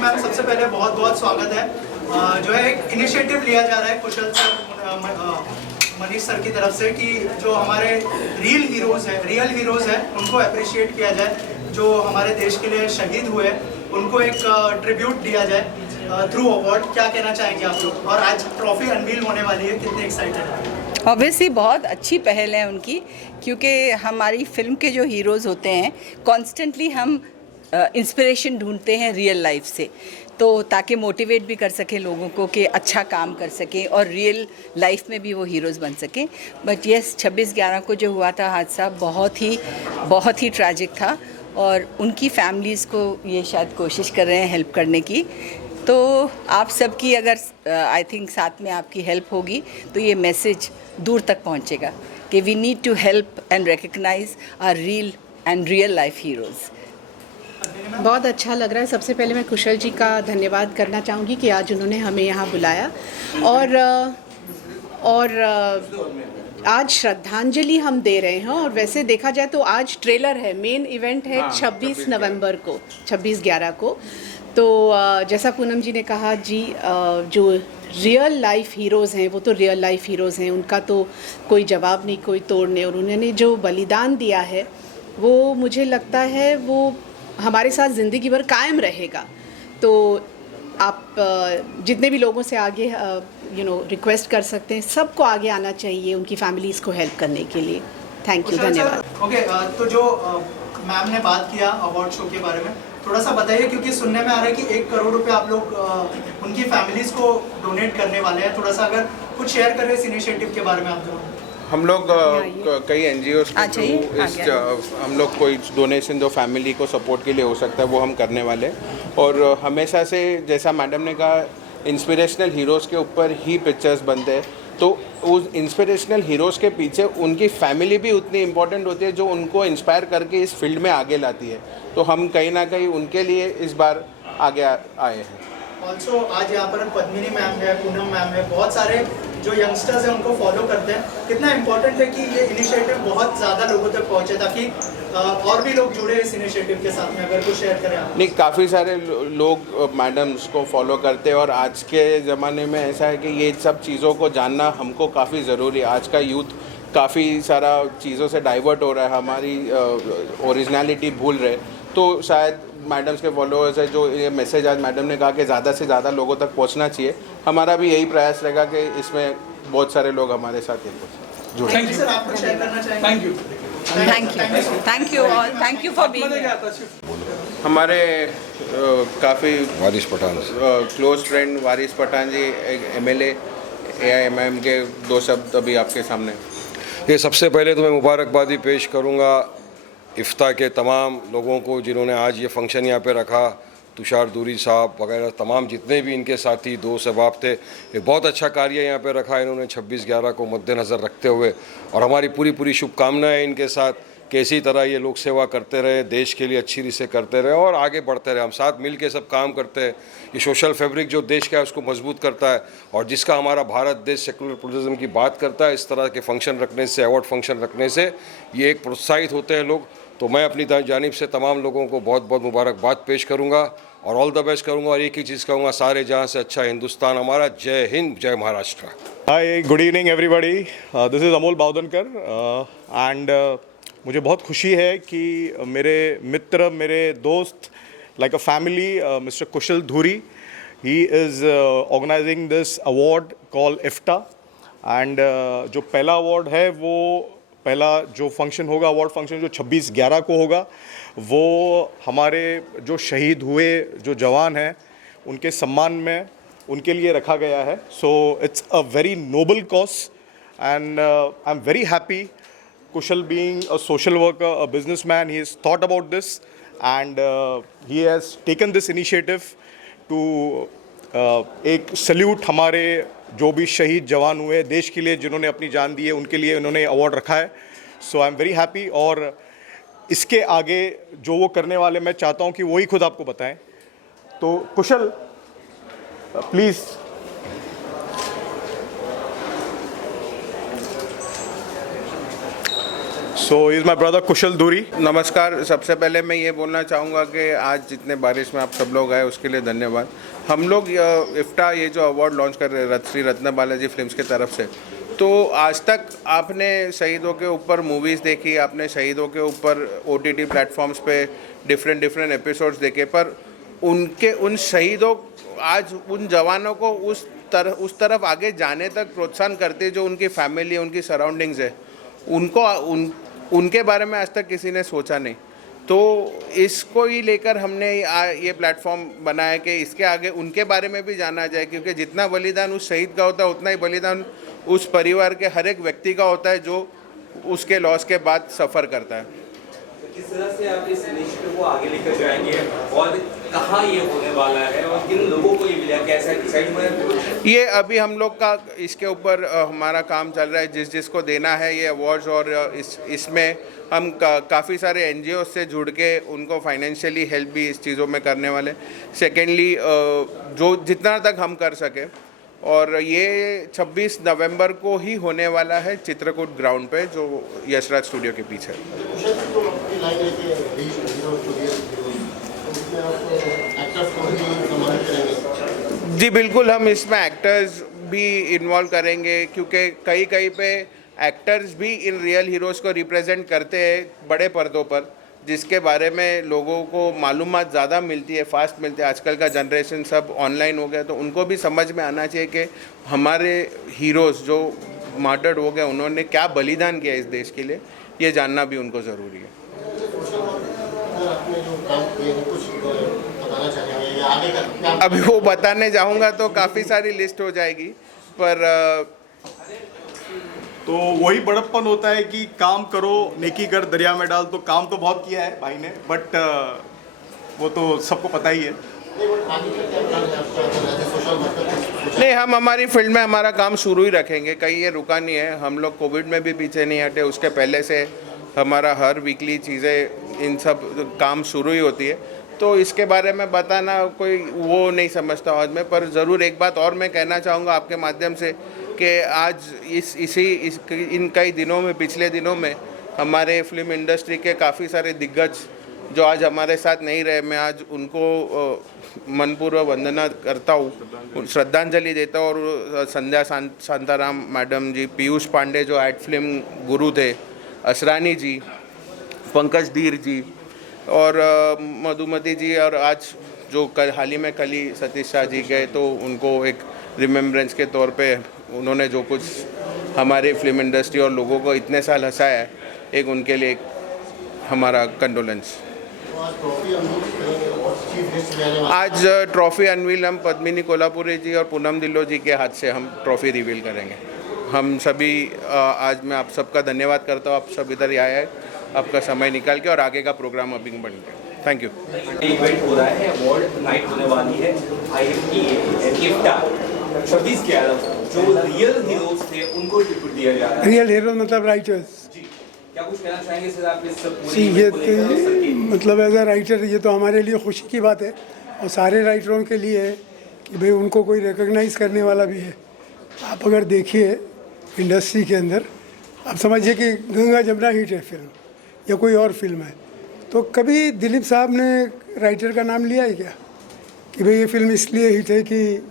Ma'am, सबसे पहले बहुत बहुत स्वागत है। जो है एक इनिशिएटिव लिया जा रहा है कुशल सर, मनीष सर की तरफ से कि जो हमारे रियल हीरोज़ हैं उनको अप्रिशिएट किया जाए, जो हमारे देश के लिए शहीद हुए उनको एक ट्रिब्यूट दिया जाए थ्रू अवार्ड। क्या कहना चाहेंगे आप लोग? और आज ट्रॉफी अनवील होने वाली है, कितने एक्साइटेड हैं? ऑब्वियसली बहुत अच्छी पहल है उनकी, क्योंकि हमारी फिल्म के जो हीरोज़ होते हैं कॉन्स्टेंटली हम इंस्पिरेशन ढूंढते हैं रियल लाइफ से, तो ताकि मोटिवेट भी कर सकें लोगों को कि अच्छा काम कर सकें और रियल लाइफ में भी वो हीरोज़ बन सकें। बट येस, 26/11 को जो हुआ था हादसा बहुत ही ट्रैजिक था, और उनकी फैमिलीज़ को ये शायद कोशिश कर रहे हैं हेल्प करने की। तो आप सबकी अगर आई थिंक साथ में आपकी हेल्प होगी तो ये मैसेज दूर तक पहुंचेगा कि we need to help and recognise our real life heroes. बहुत अच्छा लग रहा है। सबसे पहले मैं कुशल जी का धन्यवाद करना चाहूँगी कि आज उन्होंने हमें यहाँ बुलाया, और आज श्रद्धांजलि हम दे रहे हैं। और वैसे देखा जाए तो आज ट्रेलर है, मेन इवेंट है 26 नवंबर को, 26/11 को। तो जैसा पूनम जी ने कहा जी, जो रियल लाइफ हीरोज़ हैं वो तो रियल लाइफ हीरोज़ हैं, उनका तो कोई जवाब नहीं, कोई तोड़ नहीं। और उन्होंने जो बलिदान दिया है वो मुझे लगता है वो हमारे साथ ज़िंदगी भर कायम रहेगा। तो आप जितने भी लोगों से आगे रिक्वेस्ट कर सकते हैं, सबको आगे आना चाहिए उनकी फैमिलीज़ को हेल्प करने के लिए। थैंक यू, धन्यवाद। ओके, तो जो मैम ने बात किया अवार्ड शो के बारे में, थोड़ा सा बताइए, क्योंकि सुनने में आ रहा है कि 1 करोड़ रुपए आप लोग उनकी फैमिलीज़ को डोनेट करने वाले हैं। थोड़ा सा अगर कुछ शेयर करें इस इनिशिएटिव के बारे में आप लोग। हम लोग कई NGOs के थ्रू हम लोग कोई डोनेशन जो फैमिली को सपोर्ट के लिए हो सकता है वो हम करने वाले हैं। और हमेशा से जैसा मैडम ने कहा, इंस्पिरेशनल हीरोज़ के ऊपर ही पिक्चर्स बनते हैं, तो उस इंस्पिरेशनल हीरोज़ के पीछे उनकी फैमिली भी उतनी इम्पोर्टेंट होती है जो उनको इंस्पायर करके इस फील्ड में आगे लाती है। तो हम कहीं ना कहीं उनके लिए इस बार आगे आए हैं। ऑल्सो आज यहाँ पर पद्मिनी मैम है, पूनम मैम है, बहुत सारे जो यंगस्टर्स हैं उनको फॉलो करते हैं। कितना इम्पोर्टेंट है कि ये इनिशिएटिव बहुत ज़्यादा लोगों तक पहुँचे, ताकि और भी लोग जुड़े इस इनिशिएटिव के साथ में। अगर कुछ शेयर करें आप। नहीं, काफ़ी सारे लोग मैडम्स को फॉलो करते हैं, और आज के ज़माने में ऐसा है कि ये सब चीज़ों को जानना हमको काफ़ी ज़रूरी है। आज का यूथ काफ़ी सारा चीज़ों से डाइवर्ट हो रहा है, हमारी ओरिजिनलिटी भूल रहे। तो शायद मैडम्स के फॉलोअर्स है, जो ये मैसेज आज मैडम ने कहा कि ज़्यादा से ज़्यादा लोगों तक पहुंचना चाहिए, हमारा भी यही प्रयास रहेगा कि इसमें बहुत सारे लोग हमारे साथ जुड़े। थैंक यू सर, आप कुछ शेयर करना चाहेंगे? Thank you for being here. हमारे काफ़ी वारिस पठान क्लोज फ्रेंड वारिस पठान जी, MLA AIMIM के 2 शब्द अभी आपके सामने। ये सबसे पहले तो मैं मुबारकबादी पेश करूंगा इफ्ता के तमाम लोगों को जिन्होंने आज ये फंक्शन यहाँ पे रखा। तुषार दूरी साहब वगैरह तमाम जितने भी इनके साथी दोस्त अहबाब थे, एक बहुत अच्छा कार्य यहाँ पे रखा इन्होंने 26/11 को मद्देनज़र रखते हुए। और हमारी पूरी शुभकामनाएं इनके साथ कि इसी तरह ये लोक सेवा करते रहे, देश के लिए अच्छी रीत से करते रहे और आगे बढ़ते रहे। हम साथ मिल के सब काम करते हैं। ये सोशल फैब्रिक जो देश का है उसको मजबूत करता है, और जिसका हमारा भारत देश सेकुलर प्लुरलिज्म की बात करता है। इस तरह के फंक्शन रखने से, अवार्ड फंक्शन रखने से ये एक प्रोत्साहित होते हैं लोग। तो मैं अपनी जानिब से तमाम लोगों को बहुत बहुत मुबारकबाद पेश करूँगा और ऑल द बेस्ट करूँगा। और एक ही चीज़ कहूँगा, सारे जहाँ से अच्छा हिंदुस्तान हमारा। जय हिंद, जय Maharashtra. Hi, good evening everybody. This is Amol Baudankar and मुझे बहुत खुशी है कि मेरे मित्र, मेरे दोस्त, like a family, mister Kushal Dhuri, he is organising this award call IFTA. And जो पहला अवार्ड है, वो पहला जो फंक्शन होगा, अवार्ड फंक्शन जो 26/11 को होगा, वो हमारे जो शहीद हुए जो जवान हैं उनके सम्मान में उनके लिए रखा गया है। सो it's a very noble cause and I am very happy. Kushal being a social worker, a businessman, he has thought about this and he has taken this initiative to एक सल्यूट हमारे जो भी शहीद जवान हुए देश के लिए, जिन्होंने अपनी जान दी है, उनके लिए उन्होंने अवार्ड रखा है. सो आई एम वेरी हैप्पी. और इसके आगे जो वो करने वाले, मैं चाहता हूँ कि वही खुद आपको बताएं. तो कुशल please. So he is my brother Kushal Duri. नमस्कार। सबसे पहले मैं ये बोलना चाहूँगा कि आज जितने बारिश में आप सब लोग आए उसके लिए धन्यवाद। हम लोग इफ्ता ये जो अवार्ड लॉन्च कर रहे हैं श्री रत्न बालाजी फिल्म्स की तरफ से, तो आज तक आपने शहीदों के ऊपर मूवीज़ देखी, आपने शहीदों के ऊपर OTT प्लेटफॉर्म्स पे डिफरेंट एपिसोड्स देखे, पर उनके उन शहीदों आज उन जवानों को उस तरफ आगे जाने तक प्रोत्साहन करते जो उनकी फैमिली, उनकी सराउंडिंग्स है, उनके बारे में आज तक किसी ने सोचा नहीं। तो इसको ही लेकर हमने ये प्लेटफॉर्म बनाया कि इसके आगे उनके बारे में भी जाना जाए, क्योंकि जितना बलिदान उस शहीद का होता है उतना ही बलिदान उस परिवार के हर एक व्यक्ति का होता है जो उसके लॉस के बाद सफ़र करता है। किस तरह से आप इस इनिशिएटिव को आगे लेकर जाएंगे और कहाँ ये होने वाला है और किन लोगों को ये मिला, कैसा डिसाइड हुआ है? ये अभी हम लोग का इसके ऊपर हमारा काम चल रहा है, जिसको देना है ये अवार्ड्स, और इसमें हम काफ़ी सारे NGO से जुड़ के उनको फाइनेंशियली हेल्प भी इस चीज़ों में करने वाले। सेकेंडली जो जितना तक हम कर सके, और ये 26 नवंबर को ही होने वाला है चित्रकूट ग्राउंड पे जो यशराज स्टूडियो के पीछे। जी बिल्कुल, हम इसमें एक्टर्स भी इन्वॉल्व करेंगे, क्योंकि कई पे एक्टर्स भी इन रियल हीरोज़ को रिप्रेजेंट करते हैं बड़े पर्दों पर, जिसके बारे में लोगों को मालूमात ज़्यादा मिलती है, फास्ट मिलती है। आजकल का जनरेशन सब ऑनलाइन हो गया, तो उनको भी समझ में आना चाहिए कि हमारे हीरोज़ जो मार्टर्ड हो गए उन्होंने क्या बलिदान किया इस देश के लिए, ये जानना भी उनको ज़रूरी है। अभी वो बताने जाऊंगा तो काफ़ी सारी लिस्ट हो जाएगी, पर तो वही बड़प्पन होता है कि काम करो नेकी कर दरिया में डाल। तो काम तो बहुत किया है भाई ने, बट वो तो सबको पता ही है। नहीं, हम हमारी फील्ड में हमारा काम शुरू ही रखेंगे, कहीं ये रुका नहीं है। हम लोग कोविड में भी पीछे नहीं हटे, उसके पहले से हमारा हर वीकली चीज़ें इन सब काम शुरू ही होती है। तो इसके बारे में बताना कोई वो नहीं समझता आज में, पर ज़रूर एक बात और मैं कहना चाहूँगा आपके माध्यम से कि आज इन कई दिनों में, पिछले दिनों में हमारे फिल्म इंडस्ट्री के काफ़ी सारे दिग्गज जो आज हमारे साथ नहीं रहे, मैं आज उनको मनपूर्वक वंदना करता हूँ, श्रद्धांजलि देता हूँ। और संध्या शांताराम मैडम जी, पीयूष पांडे जो एड फिल्म गुरु थे, असरानी जी, पंकज धीर जी और मधुमती जी, और आज जो हाल ही में कल ही सतीश शाह जी गए, तो उनको एक रिमेम्बरेंस के तौर पे उन्होंने जो कुछ हमारे फिल्म इंडस्ट्री और लोगों को इतने साल हंसाया है, एक उनके लिए एक हमारा कंडोलेंस। आज ट्रॉफ़ी अनवील हम पद्मिनी कोल्हापुरी जी और पूनम ढिल्लों जी के हाथ से हम ट्रॉफ़ी रिवील करेंगे। हम सभी आज मैं आप सबका धन्यवाद करता हूँ, आप सब इधर आए हैं आपका समय निकाल के, और आगे का प्रोग्राम अभी बन गया। Thank you. इवेंट हो रहा है, अवार्ड नाइट होने वाली है, IFTA 26 के जो रियल हीरोज थे उनको ट्रिब्यूट दिया जा रहा है। रियल हीरो मतलब राइटर्स। जी, क्या कुछ कहना चाहेंगे सर आप इस सी ये मतलब एज अ राइटर ये तो हमारे लिए खुशी की बात है, और सारे राइटरों के लिए है कि भाई उनको कोई रिकॉग्नाइज करने वाला भी है। आप अगर देखिए इंडस्ट्री के अंदर, आप समझिए कि गंगा जमुना हिट है फिल्म या कोई और फिल्म है, तो कभी दिलीप साहब ने राइटर का नाम लिया है क्या कि भाई ये फिल्म इसलिए हिट है कि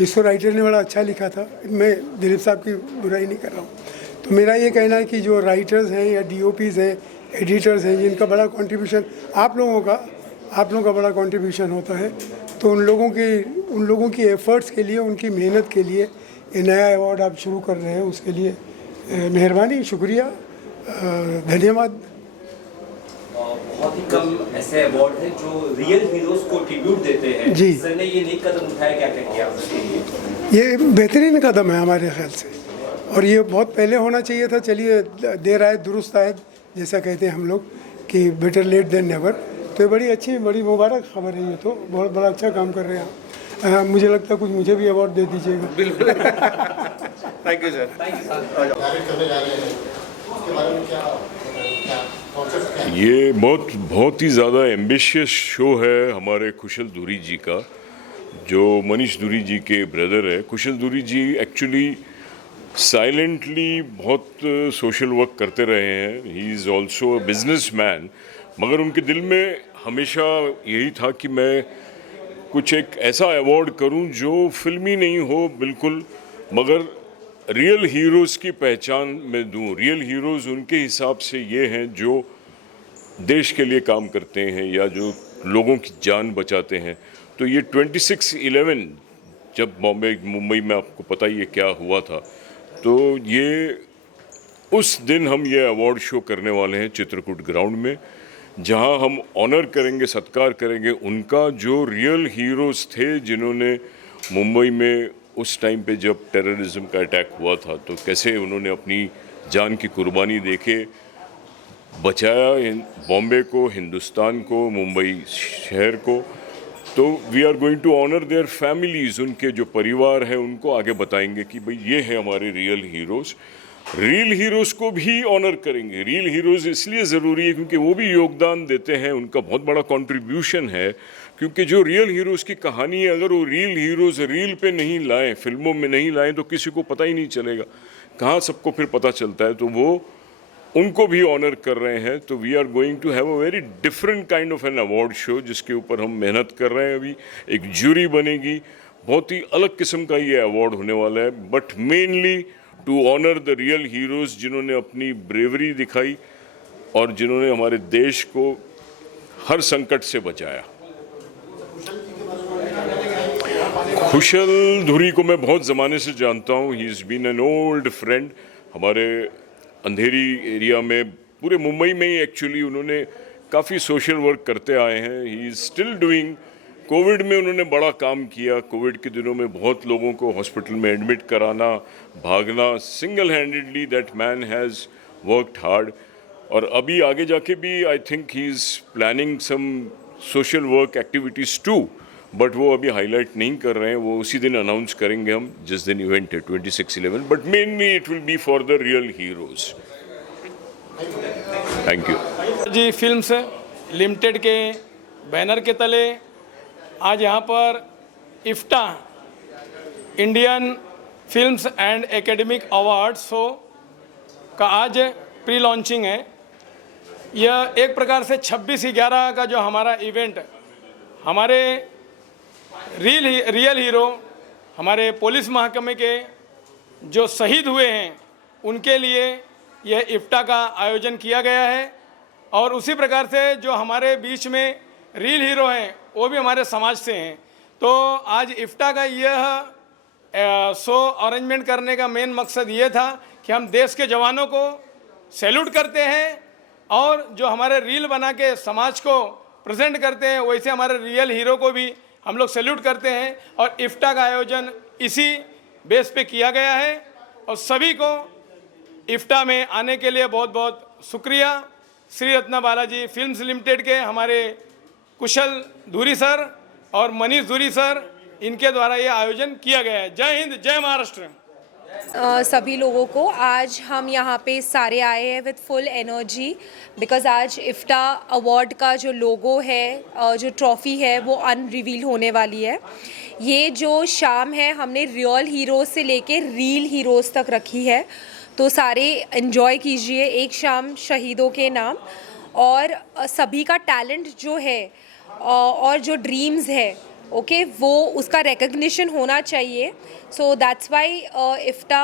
इसको राइटर ने बड़ा अच्छा लिखा था? मैं दिलीप साहब की बुराई नहीं कर रहा हूँ। तो मेरा ये कहना है कि जो राइटर्स हैं या DOPs हैं, एडिटर्स हैं, जिनका बड़ा कंट्रीब्यूशन आप लोगों का बड़ा कंट्रीब्यूशन होता है, तो उन लोगों की एफर्ट्स के लिए, उनकी मेहनत के लिए ये नया अवार्ड आप शुरू कर रहे हैं, उसके लिए मेहरबानी, शुक्रिया, धन्यवाद। बहुत ही कम ऐसे अवार्ड हैं जो रियल हीरोज को ट्रिब्यूट देते हैं। जी, सर ने ये नेक कदम उठाया, क्या किया आपने? ये बेहतरीन कदम है हमारे ख्याल से, और ये बहुत पहले होना चाहिए था। चलिए, देर आए दुरुस्त आए, जैसा कहते हैं हम लोग कि बेटर लेट देन नेवर। तो ये बड़ी अच्छी, बड़ी मुबारक खबर है। ये तो बहुत बड़ा अच्छा काम कर रहे हैं आप। मुझे लगता है कुछ मुझे भी अवार्ड दे दीजिएगा। बिल्कुल। Thank you sir. ये बहुत ही ज़्यादा एम्बिशियस शो है हमारे कुशल दूरी जी का, जो मनीष दूरी जी के ब्रदर है। कुशल दूरी जी एक्चुअली साइलेंटली बहुत सोशल वर्क करते रहे हैं। He is also a business man, मगर उनके दिल में हमेशा यही था कि मैं कुछ एक ऐसा अवार्ड करूं जो फिल्मी नहीं हो बिल्कुल, मगर रियल हीरोज़ की पहचान मैं दूं। रियल हीरोज़ उनके हिसाब से ये हैं जो देश के लिए काम करते हैं या जो लोगों की जान बचाते हैं। तो ये 26/11 जब मुंबई में आपको पता ही है क्या हुआ था, तो ये उस दिन हम ये अवार्ड शो करने वाले हैं चित्रकूट ग्राउंड में, जहां हम ऑनर करेंगे, सत्कार करेंगे उनका जो रियल हीरोज़ थे जिन्होंने मुंबई में उस टाइम पे जब टेररिज्म का अटैक हुआ था तो कैसे उन्होंने अपनी जान की कुर्बानी देके बचाया बॉम्बे को, हिंदुस्तान को, मुंबई शहर को। तो we are going to honour their families, उनके जो परिवार हैं उनको आगे बताएंगे कि भाई ये है हमारे रियल हीरोज़। रियल हीरोज़ को भी ऑनर करेंगे। रियल हीरोज़ इसलिए ज़रूरी है क्योंकि वो भी योगदान देते हैं, उनका बहुत बड़ा कंट्रीब्यूशन है। क्योंकि जो रियल हीरोज़ की कहानी है, अगर वो रियल हीरोज़ रील पे नहीं लाएं, फिल्मों में नहीं लाएं, तो किसी को पता ही नहीं चलेगा। कहाँ सबको फिर पता चलता है? तो वो उनको भी ऑनर कर रहे हैं। तो we are going to have a very different kind of an award show, जिसके ऊपर हम मेहनत कर रहे हैं। अभी एक ज्यूरी बनेगी, बहुत ही अलग किस्म का ये अवार्ड होने वाला है, but mainly to honour the real heroes जिन्होंने अपनी ब्रेवरी दिखाई और जिन्होंने हमारे देश को हर संकट से बचाया। कुशल धुरी को मैं बहुत ज़माने से जानता हूँ। He is been an old friend. हमारे अंधेरी एरिया में, पूरे मुंबई में ही एक्चुअली उन्होंने काफ़ी सोशल वर्क करते आए हैं। He is still doing. Covid में उन्होंने बड़ा काम किया। कोविड के दिनों में बहुत लोगों को हॉस्पिटल में एडमिट कराना, भागना, single handedly that man has worked hard. और अभी आगे जाके भी I think he is planning some social work activities too, but वो अभी हाईलाइट नहीं कर रहे हैं। वो उसी दिन अनाउंस करेंगे हम जिस दिन इवेंट है 26/11, but mainly it will be for the real heroes. Thank you जी। फिल्म्स लिमिटेड के बैनर के तले आज यहाँ पर IFTA Indian films and academic award show का आज प्री लॉन्चिंग है। यह एक प्रकार से 26/11 का जो हमारा इवेंट, हमारे रियल हीरो, हमारे पुलिस महकमे के जो शहीद हुए हैं उनके लिए यह इफ्टा का आयोजन किया गया है। और उसी प्रकार से जो हमारे बीच में रियल हीरो हैं वो भी हमारे समाज से हैं। तो आज इफ्टा का यह शो अरेंजमेंट करने का मेन मकसद ये था कि हम देश के जवानों को सैल्यूट करते हैं और जो हमारे रील बना के समाज को प्रेजेंट करते हैं, वैसे हमारे रियल हीरो को भी हम लोग सैल्यूट करते हैं। और इफ्टा का आयोजन इसी बेस पे किया गया है और सभी को इफ्टा में आने के लिए बहुत बहुत शुक्रिया। श्री रत्ना बालाजी फिल्म्स लिमिटेड के हमारे कुशल धुरी सर और मनीष धुरी सर, इनके द्वारा ये आयोजन किया गया है। जय हिंद, जय महाराष्ट्र। सभी लोगों को आज हम यहाँ पे सारे आए हैं विद फुल एनर्जी, बिकॉज़ आज इफ्टा अवार्ड का जो लोगो है, जो ट्रॉफ़ी है, वो अनरिवील होने वाली है। ये जो शाम है हमने रियल हीरोज़ से लेके रील हीरोज़ तक रखी है, तो सारे एंजॉय कीजिए एक शाम शहीदों के नाम। और सभी का टैलेंट जो है और जो ड्रीम्स है, ओके, वो उसका रिकग्निशन होना चाहिए। सो दैट्स वाई इफ्टा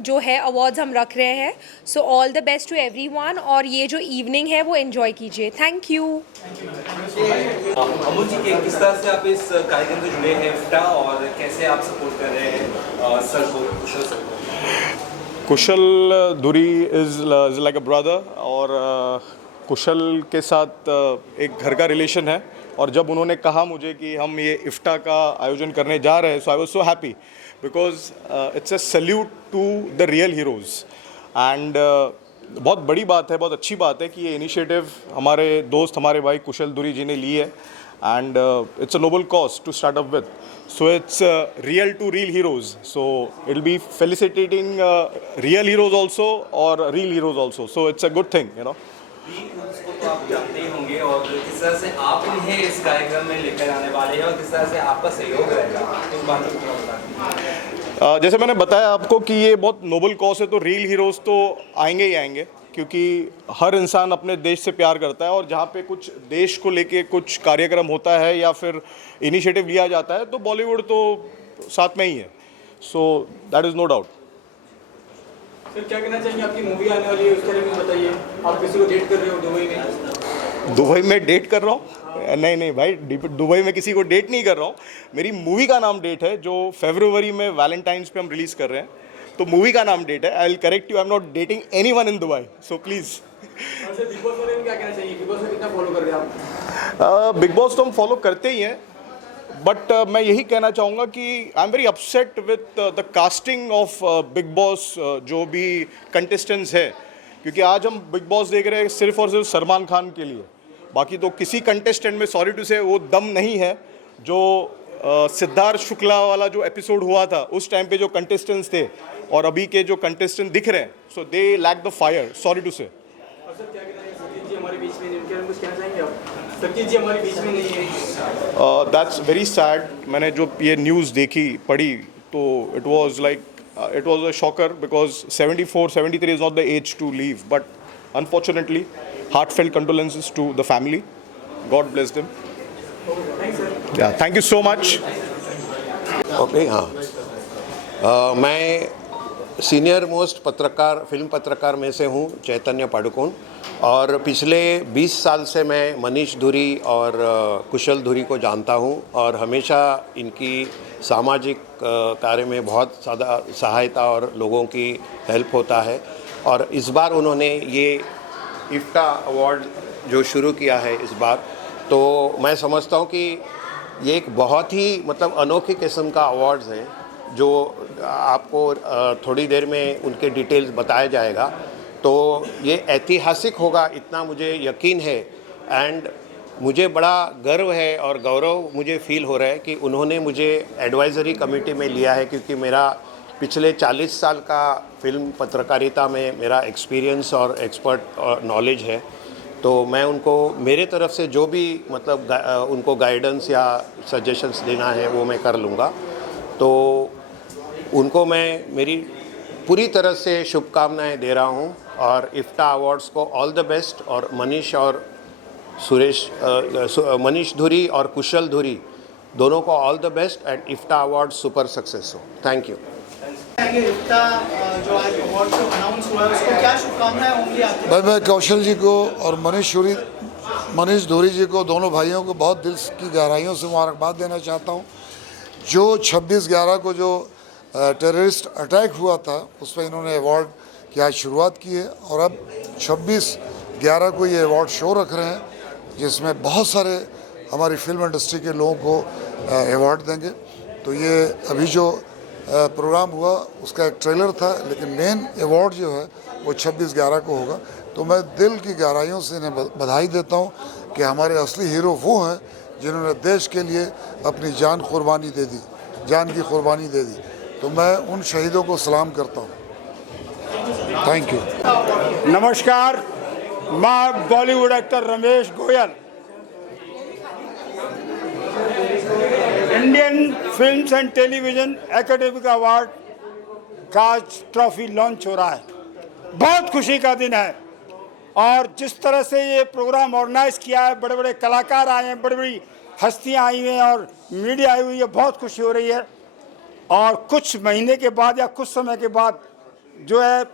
जो है अवार्ड्स हम रख रहे हैं। So all the best to everyone और ये जो इवनिंग है वो एंजॉय कीजिए। Thank you. अमोल जी, किस तरह से आप इस कार्यक्रम से जुड़े हैं इफ्टा और कैसे आप सपोर्ट कर रहे हैं सर को, कुशल सर को? कुशल धुरी इज़ लाइक अ ब्रदर और कुशल के साथ एक घर का रिलेशन है। और जब उन्होंने कहा मुझे कि हम ये इफ्टा का आयोजन करने जा रहे हैं, so I was so happy because it's a salute to the real heroes. And बहुत बड़ी बात है, बहुत अच्छी बात है कि ये इनिशिएटिव हमारे दोस्त, हमारे भाई कुशल धुरी जी ने ली है। And it's a noble cause to start up with, so it's real to real heroes. So it will be felicitating real heroes also और real heroes also. So it's a good thing, you know. उसको तो आप जानते ही होंगे और किस तरह से आप इन्हें इस कार्यक्रम में लेकर आने वाले हैं और किस तरह से आपका सहयोग रहेगा, उस बात को थोड़ा बता दीजिए। जैसे मैंने बताया आपको कि ये बहुत नोबल कॉज है, तो रियल हीरोज़ तो आएंगे ही आएंगे, क्योंकि हर इंसान अपने देश से प्यार करता है, और जहाँ पे कुछ देश को लेके कुछ कार्यक्रम होता है या फिर इनिशिएटिव लिया जाता है तो बॉलीवुड तो साथ में ही है, so that is no doubt. Sir क्या कहना चाहिए, आपकी मूवी आने वाली है उसके बारे में बताइए। आप किसी को डेट कर रहे हो दुबई में? दुबई में डेट कर रहा हूँ? नहीं भाई, दुबई में किसी को डेट नहीं कर रहा हूँ। मेरी मूवी का नाम डेट है, जो फरवरी में वैलेंटाइंस पे हम रिलीज़ कर रहे हैं, तो मूवी का नाम डेट है। I will correct you, I am not dating anyone in Dubai, so please. Big boss में क्या कहना चाहिए, बिग बॉस में कितना फॉलो कर रहे हैं आप? बिग बॉस तो हम फॉलो करते ही हैं, बट मैं यही कहना चाहूँगा कि I am very upset with the casting of big boss, जो भी कंटेस्टेंट्स है, क्योंकि आज हम बिग बॉस देख रहे हैं सिर्फ और सिर्फ सलमान खान के लिए। बाकी तो किसी कंटेस्टेंट में, सॉरी टू से, वो दम नहीं है जो सिद्धार्थ शुक्ला वाला जो एपिसोड हुआ था उस टाइम पे जो कंटेस्टेंट्स थे और अभी के जो कंटेस्टेंट दिख रहे हैं, so they lack the fire, sorry to say. That's very sad. मैंने जो ये न्यूज़ देखी पढ़ी तो it was like it was a shocker, because 74, 73 is not the age to leave, but unfortunately, heartfelt condolences to the family. God bless them. Yeah, thank you so much. Okay, हाँ, मैं senior most पत्रकार, film पत्रकार में से हूँ, चैतन्य पादुकोण, और पिछले 20 साल से मैं मनीष धुरी और कुशल धुरी को जानता हूँ, और हमेशा इनकी सामाजिक कार्य में बहुत ज़्यादा सहायता और लोगों की हेल्प होता है। और इस बार उन्होंने ये इफ्ता अवार्ड जो शुरू किया है इस बार, तो मैं समझता हूँ कि ये एक बहुत ही मतलब अनोखी किस्म का अवार्ड्स है, जो आपको थोड़ी देर में उनके डिटेल्स बताया जाएगा। तो ये ऐतिहासिक होगा, इतना मुझे यकीन है, एंड मुझे बड़ा गर्व है और गौरव मुझे फील हो रहा है कि उन्होंने मुझे एडवाइज़री कमेटी में लिया है, क्योंकि मेरा पिछले 40 साल का फिल्म पत्रकारिता में मेरा एक्सपीरियंस और एक्सपर्ट और नॉलेज है। तो मैं उनको मेरे तरफ से जो भी मतलब उनको गाइडेंस या सजेशंस देना है वो मैं कर लूँगा। तो उनको मैं मेरी पूरी तरह से शुभकामनाएं दे रहा हूँ, और इफ्ता अवार्ड्स को ऑल द बेस्ट, और मनीष धुरी और कुशल धुरी दोनों को all the best, and IFTA award super success हो। Thank you. इफ्ता जो आज अवार्ड को अनाउंस हुआ है, उसको क्या शुभकामनाएं होंगी आपकी? मैं कौशल जी को और मनीष धुरी जी को, दोनों भाइयों को बहुत दिल की गहराइयों से मुबारकबाद देना चाहता हूँ। जो 26/11 को जो टेररिस्ट अटैक हुआ था, उस पर इन्होंने अवार्ड की आज शुरुआत की है, और अब 26/11 को ये अवार्ड शो रख रहे हैं, जिसमें बहुत सारे हमारी फिल्म इंडस्ट्री के लोगों को अवार्ड देंगे। तो ये अभी जो प्रोग्राम हुआ उसका एक ट्रेलर था, लेकिन मेन अवार्ड जो है वो 26/11 को होगा। तो मैं दिल की गहराइयों से इन्हें बधाई देता हूँ कि हमारे असली हीरो वो हैं जिन्होंने देश के लिए अपनी जान की कुर्बानी दे दी। तो मैं उन शहीदों को सलाम करता हूँ। Thank you. नमस्कार, मैं Bollywood actor Ramesh Goyal. Indian films and television academy award का आज ट्रॉफी लॉन्च हो रहा है। बहुत खुशी का दिन है, और जिस तरह से ये प्रोग्राम ऑर्गेनाइज किया है, बड़े बड़े कलाकार आए हैं, बड़ी बड़ी हस्तियां आई हुई हैं और मीडिया आई हुई है, बहुत खुशी हो रही है। और कुछ महीने के बाद या कुछ समय के बाद जो है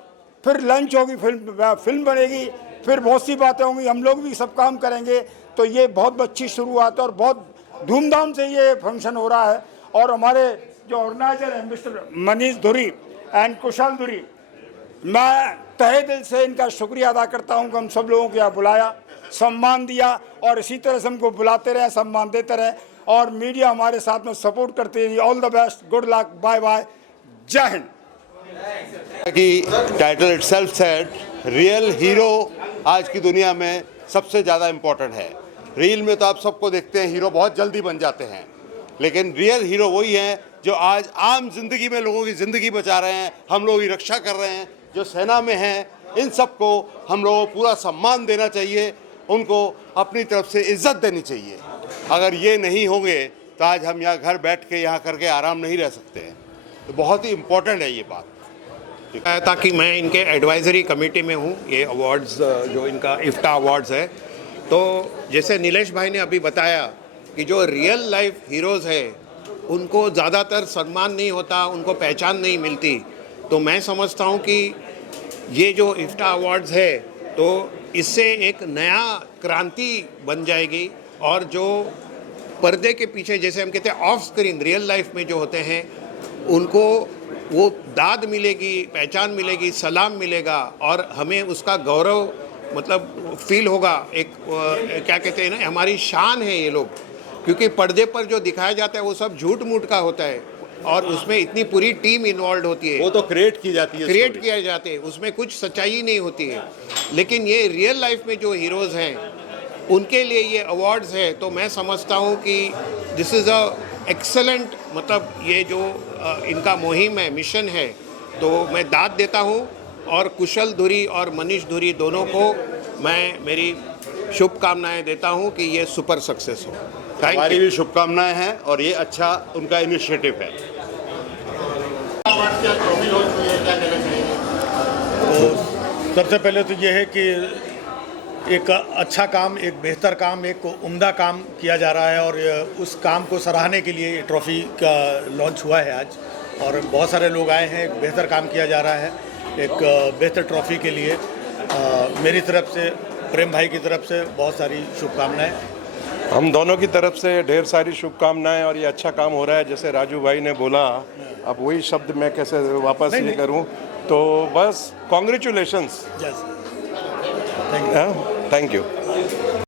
फिर लंच होगी, फिल्म बनेगी, फिर बहुत सी बातें होंगी, हम लोग भी सब काम करेंगे। तो ये बहुत अच्छी शुरुआत है और बहुत धूमधाम से ये फंक्शन हो रहा है। और हमारे जो ऑर्गेनाइजर हैं मिस्टर मनीष धुरी एंड कुशल धुरी, मैं तहे दिल से इनका शुक्रिया अदा करता हूं कि हम सब लोगों को यहाँ बुलाया, सम्मान दिया, और इसी तरह से हमको बुलाते रहे, सम्मान देते रहे, और मीडिया हमारे साथ में सपोर्ट करते रही। All the best, good luck, bye bye, Jai Hind. कि title itself said, real hero आज की दुनिया में सबसे ज़्यादा इम्पोर्टेंट है। रील में तो आप सबको देखते हैं, हीरो बहुत जल्दी बन जाते हैं, लेकिन रियल हीरो वही हैं जो आज आम जिंदगी में लोगों की ज़िंदगी बचा रहे हैं, हम लोगों की रक्षा कर रहे हैं, जो सेना में हैं। इन सबको हम लोगों को पूरा सम्मान देना चाहिए, उनको अपनी तरफ से इज्जत देनी चाहिए। अगर ये नहीं होंगे तो आज हम यहाँ घर बैठ के यहाँ करके आराम नहीं रह सकते हैं। तो बहुत ही इम्पोर्टेंट है ये बात। ताकि मैं इनके एडवाइजरी कमेटी में हूँ, ये अवार्ड्स जो इनका इफ्टा अवार्ड्स है, तो जैसे नीलेश भाई ने अभी बताया कि जो रियल लाइफ हीरोज़ है उनको ज़्यादातर सम्मान नहीं होता, उनको पहचान नहीं मिलती। तो मैं समझता हूँ कि ये जो इफ्टा अवार्ड्स है तो इससे एक नया क्रांति बन जाएगी, और जो पर्दे के पीछे जैसे हम कहते हैं ऑफ स्क्रीन रियल लाइफ में जो होते हैं उनको वो दाद मिलेगी, पहचान मिलेगी, सलाम मिलेगा, और हमें उसका गौरव मतलब फील होगा। एक क्या कहते हैं ना, हमारी शान है ये लोग, क्योंकि पर्दे पर जो दिखाया जाता है वो सब झूठ मूठ का होता है, और उसमें इतनी पूरी टीम इन्वॉल्व होती है, वो तो क्रिएट की जाती है, क्रिएट किया जाते हैं, उसमें कुछ सच्चाई नहीं होती है। लेकिन ये रियल लाइफ में जो हीरोज़ हैं उनके लिए ये अवार्ड्स है, तो मैं समझता हूँ कि दिस इज़ अ एक्सेलेंट, मतलब ये जो इनका मुहिम है, मिशन है, तो मैं दाद देता हूँ। और कुशल धुरी और मनीष धुरी दोनों को मैं मेरी शुभकामनाएं देता हूँ कि ये सुपर सक्सेस हो। हमारी भी शुभकामनाएं हैं, और ये अच्छा उनका इनिशिएटिव है। तो सबसे पहले तो ये है कि एक अच्छा काम, एक बेहतर काम, एक उम्दा काम किया जा रहा है, और उस काम को सराहने के लिए ट्रॉफ़ी का लॉन्च हुआ है आज, और बहुत सारे लोग आए हैं। एक बेहतर काम किया जा रहा है, एक बेहतर ट्रॉफ़ी के लिए मेरी तरफ से, प्रेम भाई की तरफ से बहुत सारी शुभकामनाएं। हम दोनों की तरफ से ढेर सारी शुभकामनाएं, और ये अच्छा काम हो रहा है। जैसे राजू भाई ने बोला, अब वही शब्द मैं कैसे वापस ये करूं, तो बस कॉन्ग्रेचुलेशंस। Thank you.